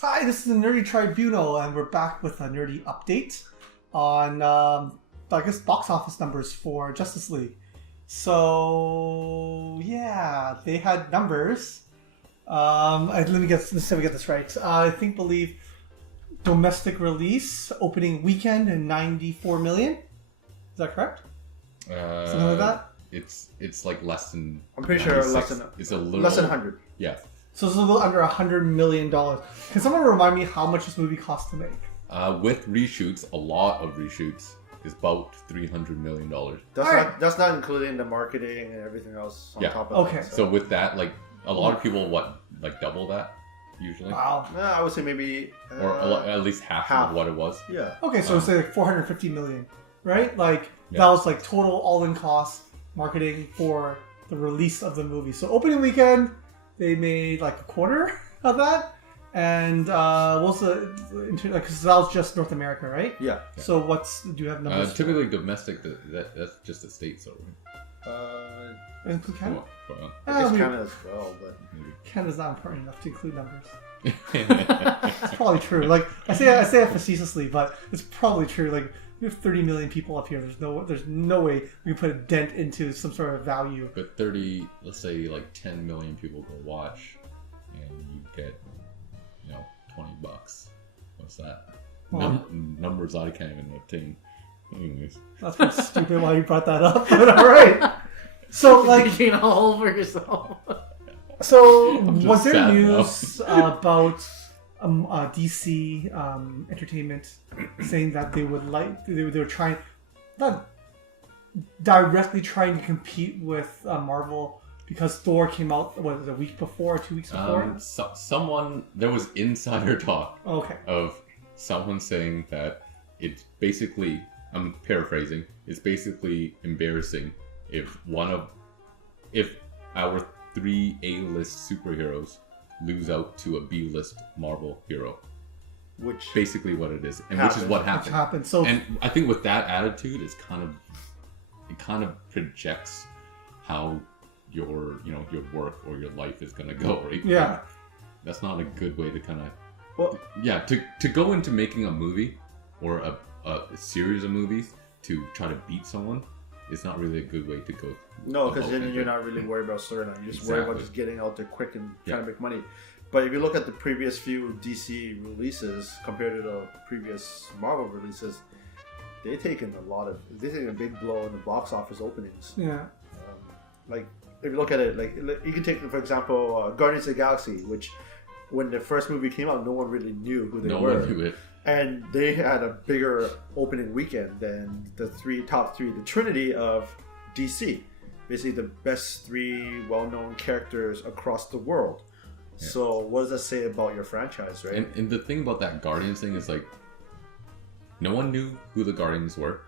Hi, this is the Nerdy Tribunal, and we're back with a nerdy update on, I guess, box office numbers for Justice League. So, yeah, they had numbers. Let's see if we get this right. Believe domestic release opening weekend in 94 million. Is that correct? Something like that. It's like less than. I'm pretty sure less than. It's a little less than 100. Yeah. So it's a little under $100 million. Can someone remind me how much this movie cost to make? With reshoots, a lot of reshoots is about $300 million. That's not including the marketing and everything else on top of it. Okay. So with that, like a lot of people, double that usually? Wow. I would say maybe or at least half of what it was. Yeah. Okay, so say like 450 million, right? Like that was like total all-in cost marketing for the release of the movie. So opening weekend, they made like a quarter of that, and what's because that was just North America, right? Yeah. So do you have numbers? Typically domestic, that's just the States, though, right? Include Canada. I guess Canada as well, but Canada's not important enough to include numbers. It's probably true. Like I say it facetiously, but it's probably true. Like we have 30 million people up here. There's no way we can put a dent into some sort of value. But let's say like 10 million people go watch, and you get, $20. What's that? Well, Numbers I can't even obtain. Anyways. That's pretty stupid why you brought that up, but alright. So like you're all over yourself. So was there news about DC Entertainment saying that they were trying, not directly trying to compete with Marvel because Thor came out a week before or 2 weeks before? There was insider talk of someone saying that it's basically, I'm paraphrasing, it's basically embarrassing if our 3 A-list superheroes lose out to a B-list Marvel hero. Which basically what it is, and which is what happened. So, and I think with that attitude, it kind of projects how your work or your life is gonna go, right? Yeah. And that's not a good way to kind of to go into making a movie or a series of movies to try to beat someone. It's not really a good way to go. No, because then you're not really worried about storyline. You're just worried about just getting out there quick and trying to make money. But if you look at the previous few DC releases compared to the previous Marvel releases, they've taken a big blow in the box office openings. Yeah. Like if you look at it, like you can take for example Guardians of the Galaxy, which when the first movie came out, no one really knew who they were. No one knew it. And they had a bigger opening weekend than the top three, the trinity of DC. Basically the best 3 well-known characters across the world. Yeah. So what does that say about your franchise, right? And the thing about that Guardians thing is like, no one knew who the Guardians were.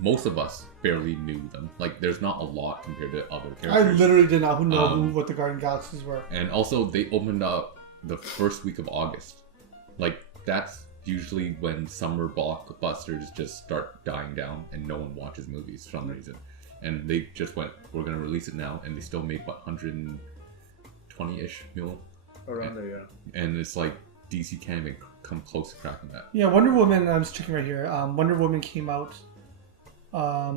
Most of us barely knew them. Like, there's not a lot compared to other characters. I literally did not know what the Guardian Galaxies were. And also, they opened up the first week of August. Like, that's usually when summer blockbusters just start dying down and no one watches movies for some reason. And they just went, we're going to release it now. And they still made, 120-ish million? Around there, yeah. And it's like, DC can't even come close to cracking that. Yeah, Wonder Woman, I'm just checking right here. Wonder Woman came out... I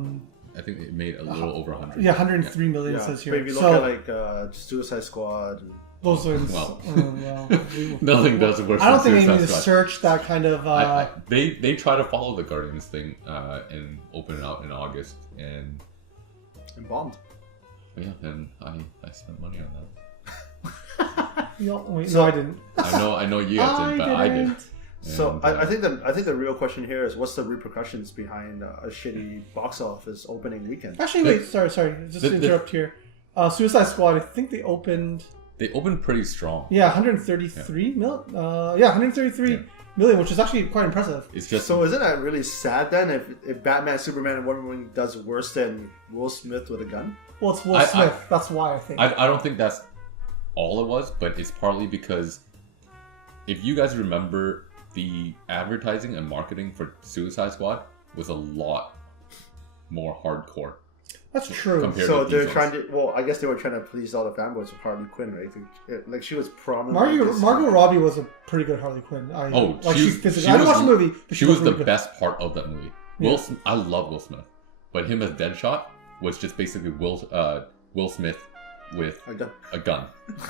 think it made a little over 100. Yeah, 103 million it says here. But if you look at Suicide Squad... Those ones... Nothing does worse. I don't think they need to search that kind of... They try to follow the Guardians thing and open it out in August and bombed. Yeah, and I spent money on that. No, I didn't. I know you guys did, but I did. So I think the real question here is what's the repercussions behind a shitty box office opening weekend? Actually, wait, sorry, just to interrupt here. Suicide Squad, I think they opened. They opened pretty strong. Yeah, 133 million. 133 million, which is actually quite impressive. It's just so isn't that really sad then? If Batman, Superman, and Wonder Woman does worse than Will Smith with a gun? Well, it's Will Smith. That's why I think. I don't think that's all it was, but it's partly because if you guys remember, the advertising and marketing for Suicide Squad was a lot more hardcore. That's true. So they're trying to. Well, I guess they were trying to please all the fanboys of Harley Quinn, right? Like she was prominent. Margot Robbie was a pretty good Harley Quinn. I didn't watch the movie, but she was the really best part of that movie. Yeah. I love Will Smith, but him as Deadshot was just basically Will Smith with a gun.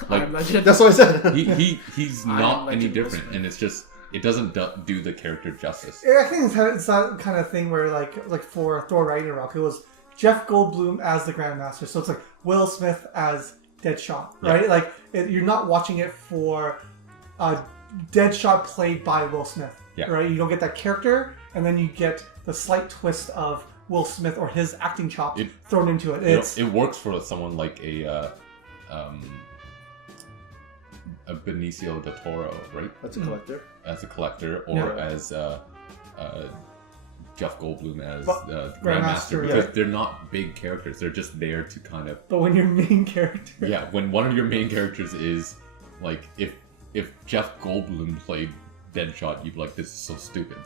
Like that's what I said. He's not any different, and it's just it doesn't do the character justice. I think it's that kind of thing where like for Thor Ragnarok, it was Jeff Goldblum as the Grandmaster, so it's like Will Smith as Deadshot, right? Yeah. Like you're not watching it for Deadshot played by Will Smith, right? You don't get that character, and then you get the slight twist of Will Smith or his acting chops thrown into it. It works for someone like a Benicio del Toro, right? That's a collector. As a collector, or as Jeff Goldblum as Grandmaster, because they're not big characters. They're just there to kind of. But when your main character, when one of your main characters is like, if Jeff Goldblum played Deadshot, you'd be like, this is so stupid.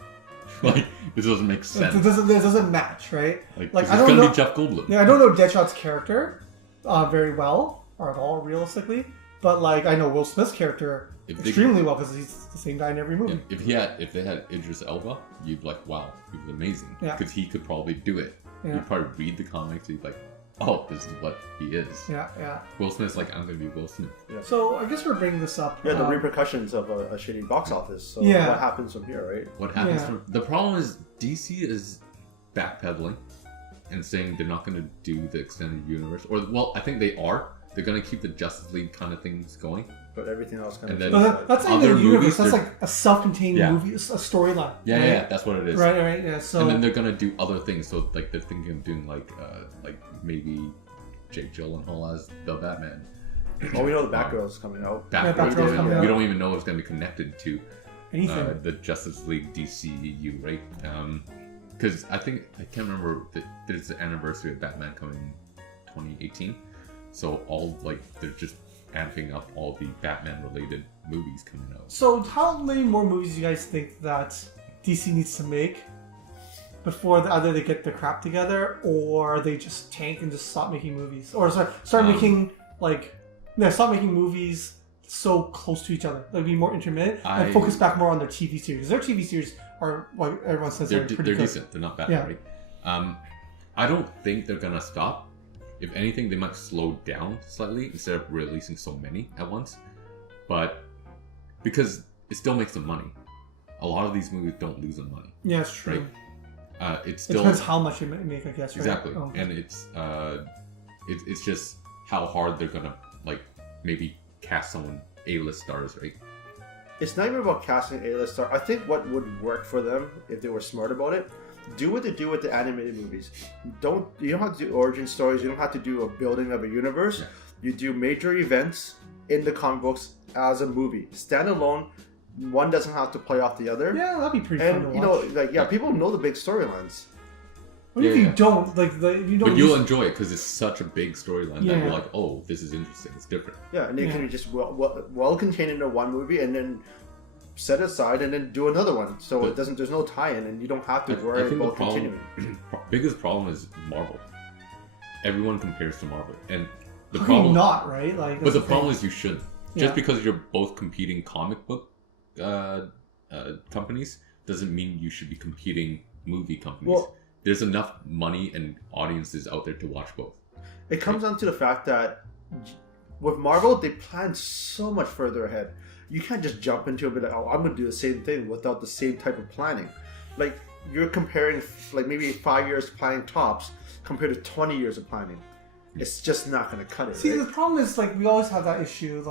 Like this doesn't make sense. It doesn't match, right? Like it's gonna be Jeff Goldblum. Yeah, I don't know Deadshot's character very well or at all, realistically. But like I know Will Smith's character extremely well because he's the same guy in every movie. Yeah, if they had Idris Elba, you'd be like, wow, he was amazing. Because he could probably do it. Yeah. You'd probably read the comics, you'd be like, oh, this is what he is. Yeah. Will Smith's like, I'm gonna be Will Smith. Yeah. So I guess we're bringing this up. Yeah, the repercussions of a shitty box office. So what happens from here, right? What happens from the problem is DC is backpedaling and saying they're not gonna do the extended universe. Or I think they are. They're gonna keep the Justice League kind of things going. But everything else kind of. That's not even a universe. That's like a self-contained movie, a storyline. Yeah, that's what it is. Right. Yeah. So and then they're gonna do other things. So like they're thinking of doing like maybe Jake Gyllenhaal as the Batman. Oh, we know the Batgirl's coming out. Batgirl's coming out. We don't even know if it's gonna be connected to anything. The Justice League DCU, right? Because I can't remember. There's the anniversary of Batman coming in 2018. So they're just amping up all the Batman-related movies coming out. So how many more movies do you guys think that DC needs to make before either they get their crap together or they just tank and just stop making movies? Or start making movies so close to each other. Like be more intermittent and focus back more on their TV series. Their TV series are, like everyone says, they're pretty good. Decent. They're not bad, right? I don't think they're gonna stop. If anything, they might slow down slightly instead of releasing so many at once. But because it still makes them money. A lot of these movies don't lose them money. Yeah, it's true. Right? It depends how much you make, I guess. Right? Exactly, and it's just how hard they're gonna maybe cast someone A-list stars, right? It's not even about casting A-list stars. I think what would work for them if they were smart about it. Do what they do with the animated movies. You don't have to do origin stories. You don't have to do a building of a universe. Yeah. You do major events in the comic books as a movie. Standalone, one doesn't have to play off the other. Yeah, that'd be pretty fun to watch. People know the big storylines. What if you don't? But you'll enjoy it because it's such a big storyline that you're like, oh, this is interesting. It's different. Yeah, and it can be just well contained into one movie and then set aside and then do another one, so there's no tie-in, and you don't have to worry about continuing. Biggest problem is Marvel. Everyone compares to Marvel, and the How problem can you not right. But the problem is you shouldn't. Just because you're both competing comic book companies doesn't mean you should be competing movie companies. Well, there's enough money and audiences out there to watch both. It comes down to the fact that with Marvel, they plan so much further ahead. You can't just jump into it and be like, oh, I'm going to do the same thing without the same type of planning. Like, you're comparing, maybe 5 years planning tops compared to 20 years of planning. It's just not going to cut it, the problem is, we always have that issue,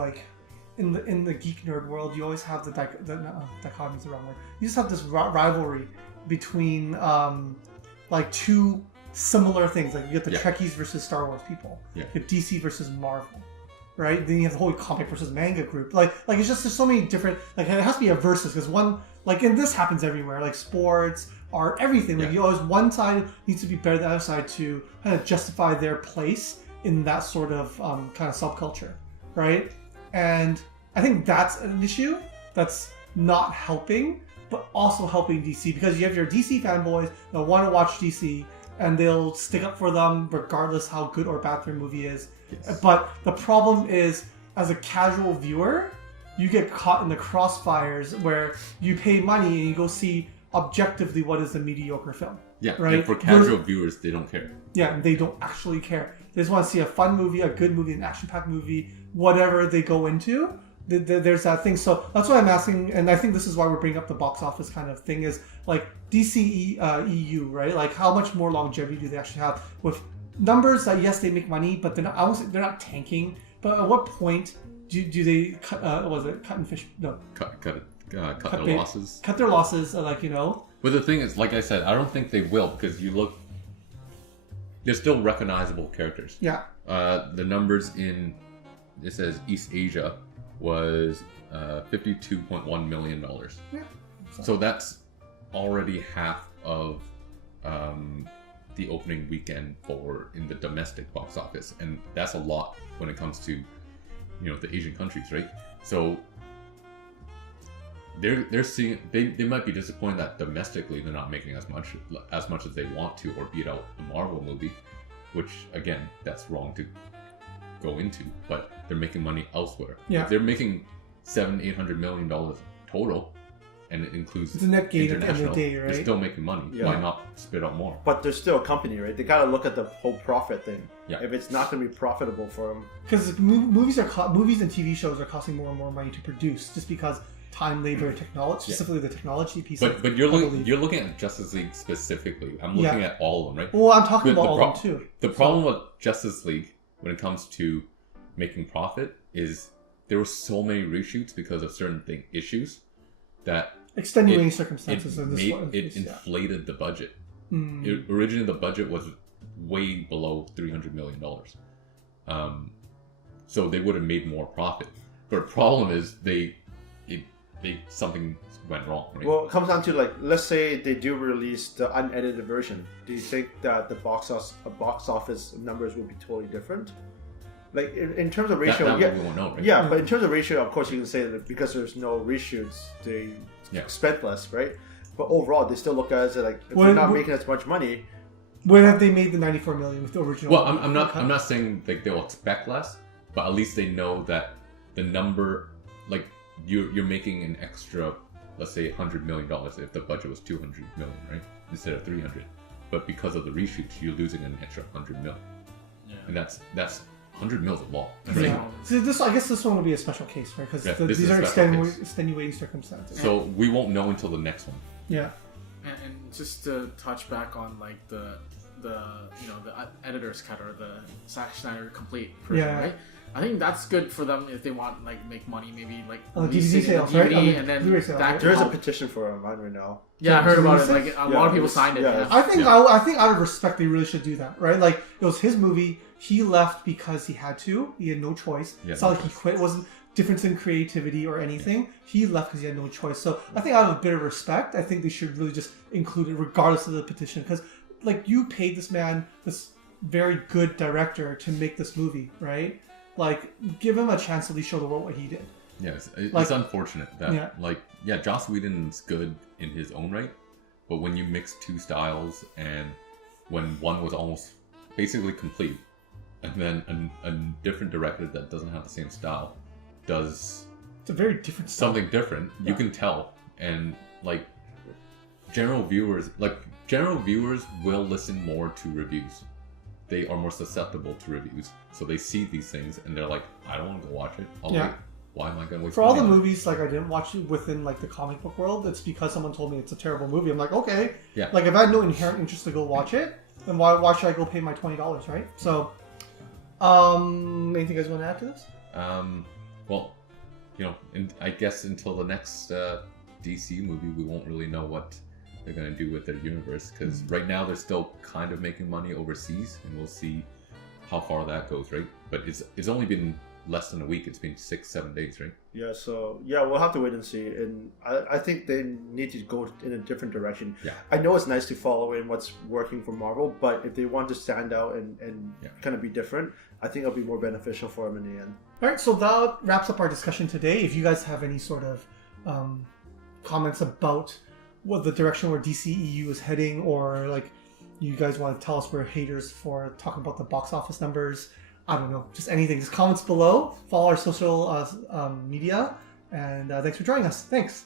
in the geek nerd world, you always have dichotomy is the wrong word. You just have this rivalry between, two similar things. Like, you get the Trekkies versus Star Wars people. Yeah. You have DC versus Marvel. Right, then you have the whole comic versus manga group. It's just there's so many different. It has to be a versus because one and this happens everywhere. Sports, art, everything. You always one side needs to be better than the other side to kind of justify their place in that sort of kind of subculture, right? And I think that's an issue that's not helping, but also helping DC because you have your DC fanboys that want to watch DC, and they'll stick up for them regardless how good or bad their movie is. Yes. But the problem is, as a casual viewer, you get caught in the crossfires where you pay money and you go see objectively what is a mediocre film. Yeah, right? And for casual viewers, they don't care. Yeah, they don't actually care. They just want to see a fun movie, a good movie, an action-packed movie, whatever they go into. There's that thing. So that's why I'm asking, and I think this is why we're bringing up the box office kind of thing, is like DC EU, right? Like how much more longevity do they actually have with numbers that, yes, they make money, but they're not tanking. But at what point do they cut? Cut and fish? No, cut their losses. Cut their losses, like, you know. But the thing is, like I said, I don't think they will, because you look, they're still recognizable characters. Yeah. The numbers in, it says East Asia was $52.1 million. Yeah. So that's already half of the opening weekend in the domestic box office, and that's a lot when it comes to, the Asian countries, right? So they're seeing, they might be disappointed that domestically they're not making as much as they want to, or beat out the Marvel movie, which again, that's wrong to go into, but they're making money elsewhere. Yeah. If they're making $700-800 million total, and it includes it's a net gain at the end international, of the day, right? they're still making money. Yeah. Why not spit out more? But they're still a company, right? They gotta look at the whole profit thing. Yeah. If it's not gonna be profitable for them, because movies and TV shows are costing more and more money to produce, just because time, labor, and technology, specifically the technology piece. But you're looking at Justice League specifically. I'm looking at all of them, right? Well, I'm talking about all of them too. The problem with Justice League when it comes to making profit is there were so many reshoots because of certain issues that extenuating circumstances it inflated the budget. Originally, the budget was way below $300 million. So they would have made more profit. But the problem is something went wrong, right? Well, it comes down to, like, let's say they do release the unedited version. Do you think that the box office numbers will be totally different? Like, in terms of ratio, we won't know, right? Yeah, but in terms of ratio, of course, you can say that because there's no reshoots, they spent less, right? But overall, they still look at it like, if they're not making as much money. When have they made the $94 million with the original? Well, I'm not saying like they'll expect less, but at least they know that the number, like, you're making an extra, let's say $100 million if the budget was $200 million, right, instead of $300. But because of the reshoots, you're losing an extra $100 million, and that's $100 million a lot, right? Yeah. So I guess this one will be a special case, right? Because these are extenuating circumstances. So we won't know until the next one. Yeah. And just to touch back on like the editor's cut or the Zack Snyder complete version, right? I think that's good for them if they want like make money, maybe like DVD sales, DVD, right? And then that there's a petition for it online right now. Yeah, I heard about it. Like a lot of people signed it. Yeah. I think out of respect, they really should do that, right? Like, it was his movie. He left because he had to. He had no choice. It's not like he quit. It wasn't difference in creativity or anything. He left because he had no choice. So I think out of a bit of respect, I think they should really just include it regardless of the petition. Because, like, you paid this man, this very good director, to make this movie, right? Like, give him a chance to at least show the world what he did. Yeah, it's unfortunate that, Joss Whedon's good in his own right, but when you mix two styles and when one was almost basically complete, and then a different director that doesn't have the same style does it's a very different style. Something different, you can tell, and like general viewers will listen more to reviews. They are more susceptible to reviews, so they see these things and they're like, I don't want to go watch it. Wait. Why am I going to waste for all the money? movies like I didn't watch it within like the comic book world? It's because someone told me it's a terrible movie. I'm like, okay, like if I had no inherent interest to go watch it, then why should I go pay my $20, right? So, anything you guys want to add to this? Well, I guess until the next DC movie, we won't really know what they're going to do with their universe, because right now they're still kind of making money overseas, and we'll see how far that goes, right? But it's only been less than a week. It's been 6-7 days, right? Yeah, so we'll have to wait and see, and I think they need to go in a different direction. I know it's nice to follow in what's working for Marvel, but if they want to stand out and kind of be different, I think it'll be more beneficial for them in the end. All right, so that wraps up our discussion today. If you guys have any sort of comments about what the direction where DC EU is heading, or like you guys want to tell us we're haters for talking about the box office numbers, I don't know, just anything, just comments below. Follow our social media, and thanks for joining us. Thanks.